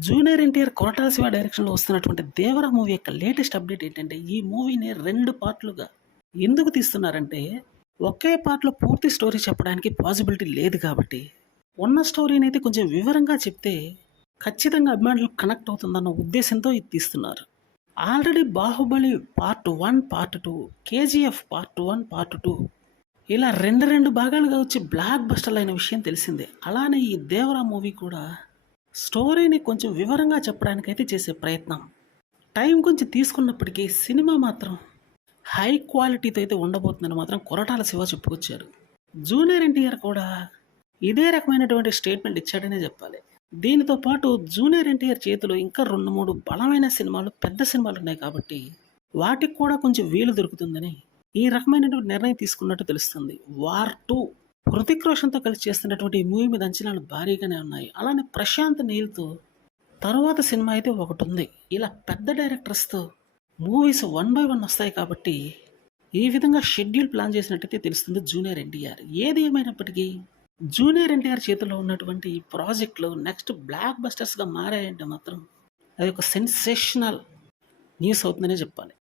Junior NTR Koratala Shiva డైరెక్షన్‌లో వస్తున్నటువంటి 'దేవర' movie యొక్క లేటెస్ట్ అప్డేట్ ఏంటంటే, ఈ మూవీని 2 పార్ట్‌లుగా ఎందుకు తీస్తున్నారంటే, ఒకే పార్ట్‌లో పూర్తి స్టోరీ చెప్పడానికి పాసిబిలిటీ లేదు కాబట్టి, ఉన్న స్టోరీనైతే కొంచెం వివరంగా చెప్తే, ఖచ్చితంగా అభిమానులకు కనెక్ట్ అవుతుందన్న ఉద్దేశంతో ఇది తీస్తున్నారు. Already 'Baahubali part 1, part 2, 'KGF part 1, part 2' ఇలా 2 భాగాలుగా వచ్చి బ్లాక్ బస్టర్‌లయిన విషయం తెలిసిందే. అలానే ఈ 'దేవర' మూవీ కూడా స్టోరీని కొంచెం వివరంగా చెప్పడానికైతే చేసే ప్రయత్నం. టైం కొంచెం తీసుకున్నప్పటికీ సినిమా మాత్రం హై క్వాలిటీతో అయితే ఉండబోతుందని మాత్రం కొరటాల శివ చెప్పుకొచ్చారు. జూనియర్ ఎన్టీఆర్ కూడా ఇదే రకమైనటువంటి స్టేట్మెంట్ ఇచ్చాడనే చెప్పాలి. దీనితో పాటు జూనియర్ ఎన్టీఆర్ చేతిలో ఇంకా 2, 3 బలమైన సినిమాలు, పెద్ద సినిమాలు ఉన్నాయి కాబట్టి వాటికి కూడా కొంచెం వీలు దొరుకుతుందని ఈ రకమైనటువంటి నిర్ణయం తీసుకున్నట్టు తెలుస్తుంది. 'వార్ 2' హృతిక్ రోషన్‌తో కలిసి చేస్తున్నటువంటి ఈ మూవీ మీద అంచనాలు భారీగానే ఉన్నాయి. అలానే ప్రశాంత్ నీల్‌తో తరువాత సినిమా అయితే ఒకటుంది. ఇలా పెద్ద డైరెక్టర్స్‌తో మూవీస్ 1 బై 1 వస్తాయి కాబట్టి, ఈ విధంగా షెడ్యూల్ ప్లాన్ చేసినట్టయితే తెలుస్తుంది జూనియర్ ఎన్టీఆర్. ఏది ఏమైనప్పటికీ జూనియర్ ఎన్టీఆర్ చేతిలో ఉన్నటువంటి ఈ ప్రాజెక్ట్‌లు నెక్స్ట్ బ్లాక్ బస్టర్స్‌గా మారాయంటే మాత్రం అది ఒక సెన్సేషనల్ న్యూస్ అవుతుందనే చెప్పాలి.